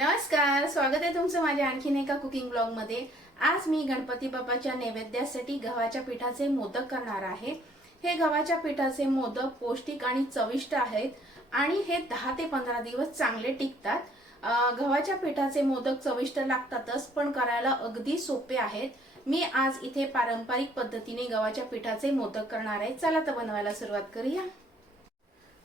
नमस्कार स्वागत आहे तुमचं माझ्या आणखीन एका कुकिंग ब्लॉगमध्ये. आज मी गणपती बाप्पाच्या नैवेद्यासाठी गव्हाच्या पिठाचे मोदक करणार आहे. हे गव्हाच्या पिठाचे मोदक पौष्टिक आणि चविष्ट आहेत आणि हे दहा ते पंधरा दिवस चांगले टिकतात. गव्हाच्या पिठाचे मोदक चविष्ट लागतातच पण करायला अगदी सोपे आहेत. मी आज इथे पारंपरिक पद्धतीने गव्हाच्या पिठाचे मोदक करणार आहे. चला तर बनवायला सुरुवात करूया.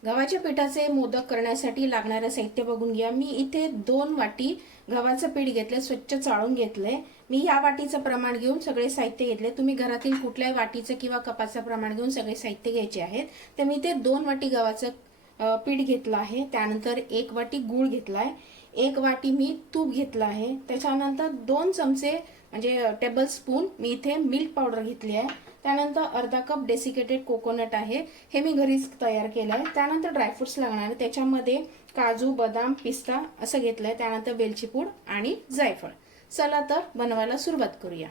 गव्हाच्या पिठाचे मोदक करण्यासाठी लागणारं साहित्य बघून घ्या. मी इथे दोन वाटी गव्हाचं पीठ घेतलं स्वच्छ चाळून घेतलंय. मी या वाटीचं प्रमाण घेऊन सगळे साहित्य घेतले तुम्ही घरातील कुठल्याही वाटीचं किंवा कपाचं प्रमाण घेऊन सगळे साहित्य घ्यायचे आहेत. तर मी इथे दोन वाटी गव्हाचं पीठ घेतलं आहे. त्यानंतर एक वाटी गूळ घेतलाय. एक वाटी मी तूप घेतलं आहे. त्याच्यानंतर दोन चमचे म्हणजे टेबल स्पून मी इथे मिल्क पावडर घेतली आहे. त्यानंतर अर्धा कप डेसिकेटेड कोकोनट आहे. हे मी घरीच तयार केलं आहे त्यानंतर ड्रायफ्रुट्स लागणार आहे. त्याच्यामध्ये काजू बदाम पिस्ता असं घेतलं आहे त्यानंतर वेलची पूड आणि जायफळ. चला तर बनवायला सुरुवात करूया.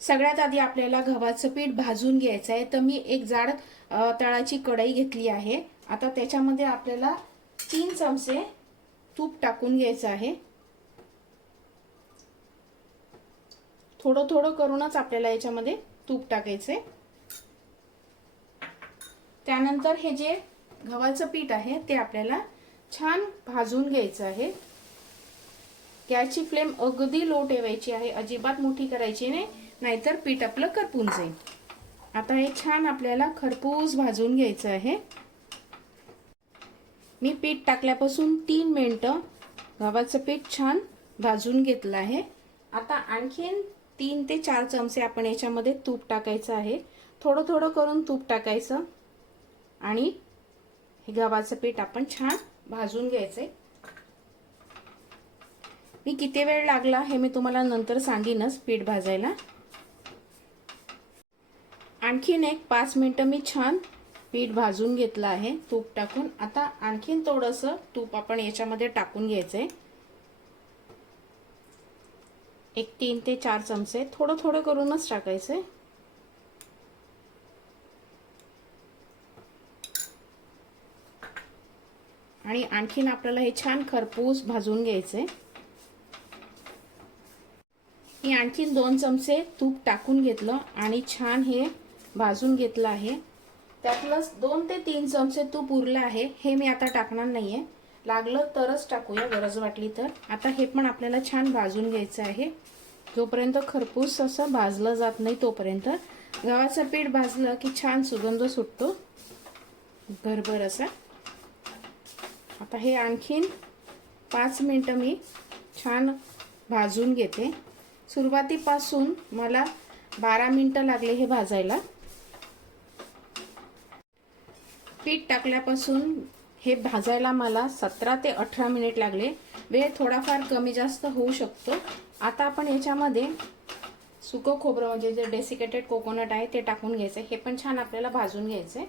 सगळ्यात आधी आपल्याला गव्हाचं पीठ भाजून घ्यायचं आहे. तर मी एक जाड तळाची कढई घेतली आहे. आता त्याच्यामध्ये आपल्याला तीन चमचे तूप टाकून घ्यायचं आहे. थोडं थोडं करूनच आपल्याला याच्यामध्ये तूप टाकायचे. त्यानंतर हे जे गव्हाचं पीठ आहे ते आपल्याला छान भाजून घ्यायचं आहे. गॅसची फ्लेम अगदी लो ठेवायची आहे अजिबात मोठी करायची नाही नाहीतर पीठ आपलं करपून जाईल. आता हे छान आपल्याला खरपूस भाजून घ्यायचं आहे. मी पीठ टाकल्यापासून तीन मिनटं गव्हाचं पीठ छान भाजून घेतलं आहे. आता आणखीन तीन ते चार चमचे आपण याच्यामध्ये तूप टाकायचं आहे. थोडं थोडं करून तूप टाकायचं. आणि हे गव्हाचं पीठ आपण छान भाजून घ्यायचंय. मी किती वेळ लागला हे मी तुम्हाला नंतर सांगेनच पीठ भाजायला. आणखीन एक पाच मिनटं मी छान पीठ भाजून घेतलं आहे तूप टाकून. आता आणखीन थोडंसं तूप आपण याच्यामध्ये टाकून घ्यायचं आहे एक तीन ते चार चमचे. थोडं थोडं करूनच टाकायचे. आणि आणखीन आपल्याला हे छान खरपूस भाजून घ्यायचे. मी आणखीन दोन चमचे तूप टाकून घेतलं आणि छान हे भाजून घेतलं आहे. त्यातलंच दोन ते तीन चमचे तूप उरलं आहे. हे मी आता टाकणार नाहीये. लागलं तरच टाकूया गरज वाटली तर. आता हे पण आपल्याला छान भाजून घ्यायचं आहे. जोपर्यंत खरपूस असं भाजलं जात नाही तोपर्यंत. गव्हाचं पीठ भाजलं की छान सुगंध सुटतो. भरभर असा. आता हे आणखीन पाच मिनटं मी छान भाजून घेते. सुरुवातीपासून मला बारा मिनटं लागले हे भाजायला. पीठ टाकल्यापासून हे भाजायला मला सतरा ते अठरा मिनिट लागले. वेळ थोडाफार कमी जास्त होऊ शकतो. आता आपण याच्यामध्ये सुकं खोबरं म्हणजे जे डेसिकेटेड कोकोनट आहे ते टाकून घ्यायचं. हे पण छान आपल्याला भाजून घ्यायचं आहे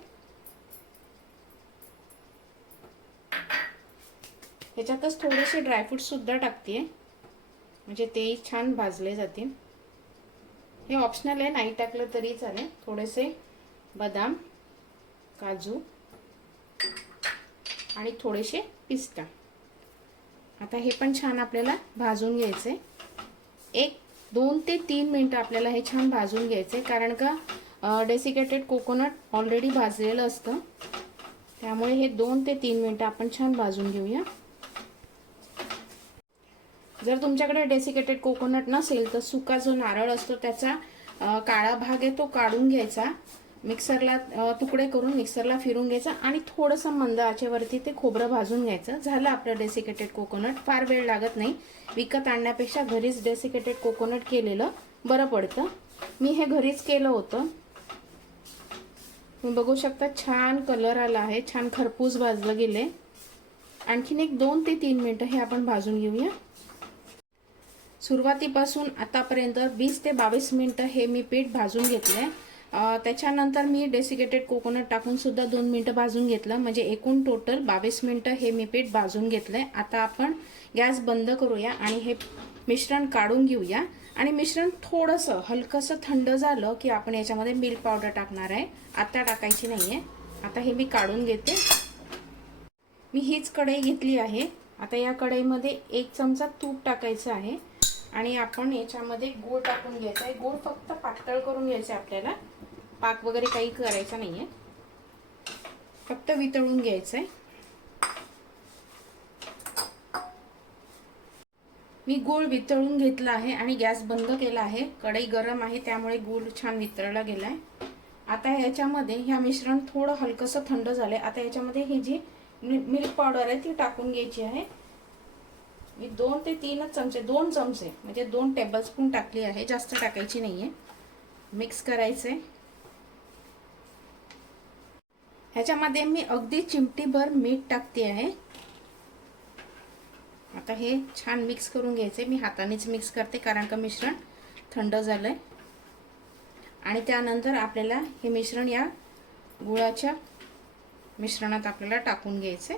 ह्याच्यातच थोडेसे ड्रायफ्रूटसुद्धा टाकते म्हणजे तेही छान भाजले जातील. हे ऑप्शनल आहे. नाही टाकलं तरी चालेल. थोडेसे बदाम काजू आणि थोडेसे पिस्ता. आता हे पण छान आपल्याला भाजून घ्यायचे. एक दोन ते तीन मिनटं आपल्याला हे छान भाजून घ्यायचे. कारण का डेसिकेटेड कोकोनट ऑलरेडी भाजलेलं असतं. त्यामुळे हे दोन ते तीन मिनटं आपण छान भाजून घेऊया. जर तुमच्याकडे डेसिकेटेड कोकोनट नसेल तर सुका जो नारळ असतो त्याचा काळा भाग आहे तो काढून घ्यायचा. मिक्सरला तुकडे करून मिक्सरला फिरून घ्यायचं आणि थोडंसं मंद आचेवरती ते खोबरं भाजून घ्यायचं. झालं आपलं डेसिकेटेड कोकोनट फार वेळ लागत नाही. विकत आणण्यापेक्षा घरीच डेसिकेटेड कोकोनट केलेलं बरं पडतं. मी हे घरीच केलं होतं. तुम्ही बघू शकता छान कलर आला आहे. छान खरपूस भाजलं गेले आणखीन एक दोन ते तीन मिनटं हे आपण भाजून घेऊया. सुरुवातीपासून आतापर्यंत वीस ते बावीस मिनटं हे मी पीठ भाजून घेतलं आहे त्याच्यानंतर मी डेसिकेटेड कोकोनट टाकून सुद्धा दोन मिनटं भाजून घेतलं. म्हणजे एकूण टोटल बावीस मिनटं हे मी पीठ भाजून घेतलंय. आता आपण गॅस बंद करूया आणि हे मिश्रण काढून घेऊया. आणि मिश्रण थोडंसं हलकंसं थंड झालं की आपण याच्यामध्ये मिल्क पावडर टाकणार आहे. आत्ता टाकायची नाही आहे आता हे मी काढून घेते. मी हीच कढई घेतली आहे. आता या कढईमध्ये एक चमचा तूप टाकायचं आहे. आणि आपण याच्यामध्ये गूळ टाकून घ्यायचा आहे. गूळ फक्त पातळ करून घ्यायचं आहे आपल्याला. पाक वगैरे काही करायचा नाही आहे फक्त वितळून घ्यायचं आहे मी गूळ वितळून घेतला आहे आणि गॅस बंद केला आहे. कढई गरम आहे त्यामुळे गूळ छान वितळला गेला आहे आता ह्याच्यामध्ये ह्या मिश्रण थोडं हलकंसं थंड झालं आहे आता याच्यामध्ये ही जी मिल्क पावडर आहे ती टाकून घ्यायची आहे. मी दोन ते तीनच चमचे दोन चमचे म्हणजे दोन टेबलस्पून टाकली आहे. जास्त टाकायची नाहीये. मिक्स करायचं आहे ह्याच्यामध्ये मी अगदी चिमटीभर मीठ टाकते आहे. आता हे छान मिक्स करून घ्यायचे मी हातानेच मिक्स करते कारण का मिश्रण थंड झालंय. आणि त्यानंतर आपल्याला हे मिश्रण या गुळाच्या मिश्रणात आपल्याला टाकून घ्यायचे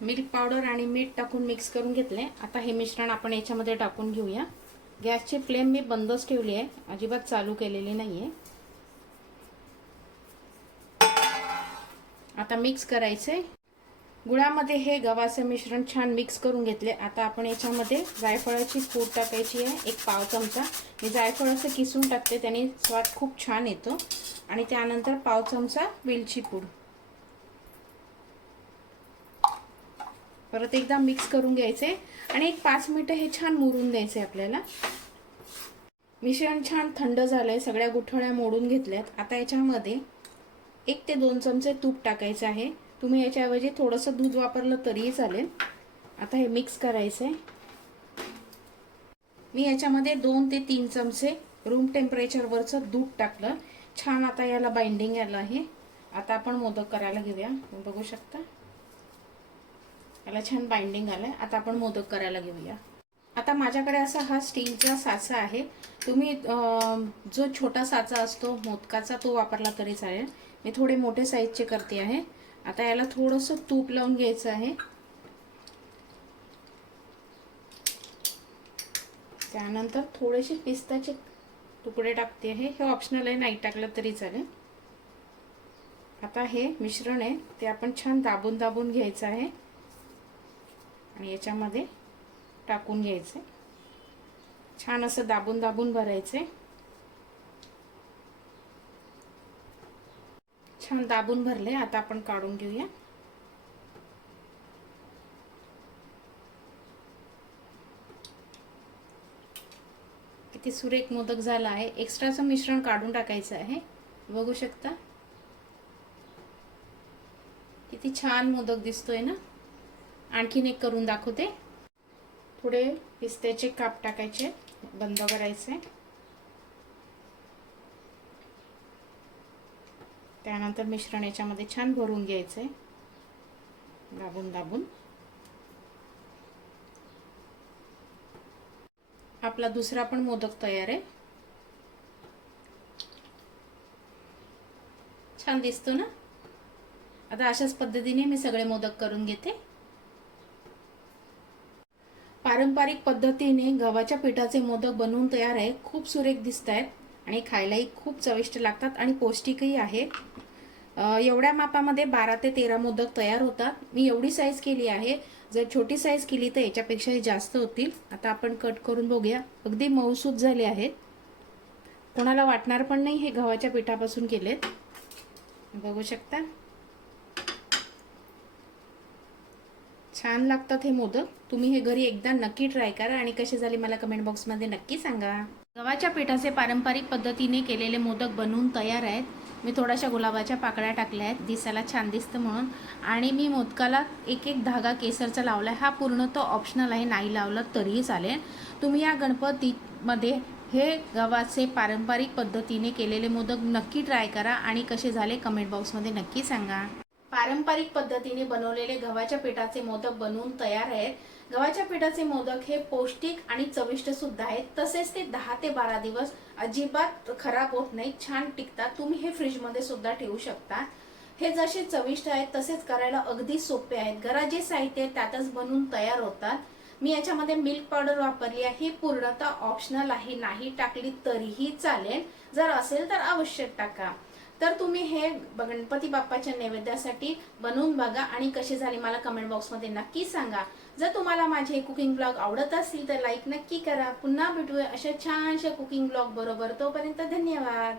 मिल्क पावडर आणि मीठ टाकून मिक्स करून घेतले आता हे मिश्रण आपण याच्यामध्ये टाकून घेऊया. गॅसची फ्लेम मी बंदच ठेवली आहे. अजिबात चालू केलेली नाही आहे आता मिक्स करायचंय. गुळामध्ये हे गव्हाचं मिश्रण छान मिक्स करून घेतले. आता आपण याच्यामध्ये जायफळाची पूड टाकायची आहे एक पाव चमचा. मी जायफळ असं किसून टाकते त्याने स्वाद खूप छान येतो. आणि त्यानंतर पाव चमचा वेलची पूड. परत एकदा मिक्स करून घ्यायचे. आणि एक पाच मिनिटं हे छान मुरून द्यायचे आपल्याला. मिश्रण छान थंड झालंय सगळ्या गुठळ्या मोडून घेतल्यात. आता याच्यामध्ये एक ते दोन चमचे तूप टाकायचं आहे. तुम्ही याच्याऐवजी थोडंसं दूध वापरलं तरीही चालेल. आता हे मिक्स करायचं आहे मी याच्यामध्ये दोन ते तीन चमचे रूम टेम्परेचरवरचं दूध टाकलं. छान आता याला बाइंडिंग आलं आहे. आता आपण मोदक करायला घेऊया. बघू शकता. याला छान बाइंडिंग आहे आता आपण मोदक करायला घेऊया. आता माझ्याकडे असा हा स्टीलचा साचा आहे. तुम्ही जो छोटा साचा असतो मोदकाचा तो वापरला तरी चालेल. मी थोडे मोठे साईजचे करते आहे. आता याला थोडंसं तूप लावून घ्यायचं आहे. त्यानंतर थोडेसे पिस्ताचे तुकडे टाकते आहे. हे ऑप्शनल आहे नाही टाकलं तरी चालेल. आता हे मिश्रण आहे ते आपण छान दाबून दाबून घ्यायचं आहे. आणि याच्यामध्ये टाकून घ्यायचे. छान असं दाबून दाबून भरायचे. छान दाबून भरले. आता आपण काढून घेऊया. किती सुरेख मोदक झाला आहे. एक्स्ट्राचं मिश्रण काढून टाकायचं आहे. बघू शकता. किती छान मोदक दिसतोय ना? आणखीन एक करून दाखवते. पुढे पिस्त्याचे काप टाकायचे बंद करायचे. त्यानंतर मिश्रण याच्यामध्ये छान भरून घ्यायचे. दाबून दाबून. आपला दुसरा पण मोदक तयार आहे. छान दिसतो ना? आता अशाच पद्धतीने मी सगळे मोदक करून घेते. पारंपरिक पद्धतीने गव्हाच्या पिठाचे मोदक बनवून तयार आहे. खूप सुरेख दिसत आहेत आणि खायलाही खूप चविष्ट लागतात आणि पौष्टिकही आहे. एवढ्या मापामध्ये बारा ते तेरा मोदक तयार होतात. मी एवढी साईज केली आहे. जर छोटी साईज केली तर याच्यापेक्षाही जास्त होतील. आता आपण कट करून बघूया. अगदी मऊसूत झाले आहेत. कोणाला वाटणार पण नाही हे गव्हाच्या पिठापासून केलेत. बघू शकता. छान लागतात हे मोदक. तुम्ही हे घरी एकदा नक्की ट्राय करा आणि कसे झाले मला कमेंट बॉक्समध्ये नक्की सांगा. गव्हाच्या पिठाचे पारंपरिक पद्धतीने केलेले मोदक बनवून तयार आहेत. मी थोड्याशा गुलाबाच्या पाकळ्या टाकल्या आहेत. दिसायला छान दिसतं म्हणून. आणि मी मोदकाला एक एक धागा केसरचा लावला आहे हा पूर्ण तो ऑप्शनल आहे. नाही लावलं तरीही चालेल. तुम्ही या गणपतीमध्ये हे गव्हाचे पारंपरिक पद्धतीने केलेले मोदक नक्की ट्राय करा आणि कसे झाले कमेंट बॉक्समध्ये नक्की सांगा. पारंपरिक पद्धतीने बनवलेले गव्हाच्या पिठाचे मोदक बनवून तयार आहेत. गव्हाच्या पिठाचे मोदक हे पौष्टिक आणि चविष्ट सुद्धा आहेत. तसेच ते दहा ते बारा दिवस अजिबात खराब होत नाही. छान टिकतात. तुम्ही हे फ्रीजमध्ये सुद्धा ठेवू शकता. हे जसे चविष्ट आहेत तसेच करायला अगदी सोपे आहेत. घरात जे साहित्य आहे त्यातच बनवून तयार होतात. मी याच्यामध्ये मिल्क पावडर वापरली आहे. ही पूर्णतः ऑप्शनल आहे. नाही टाकली तरीही चालेल. जर असेल तर अवश्य टाका. तर तुम्ही हे गणपती बाप्पाच्या नैवेद्यासाठी बनवून बघा आणि कसे झाले मला कमेंट बॉक्समध्ये नक्की सांगा. जर तुम्हाला माझे कुकिंग ब्लॉग आवडत असतील तर लाईक नक्की करा. पुन्हा भेटूया अशा छानशा कुकिंग ब्लॉग बरोबर तोपर्यंत धन्यवाद.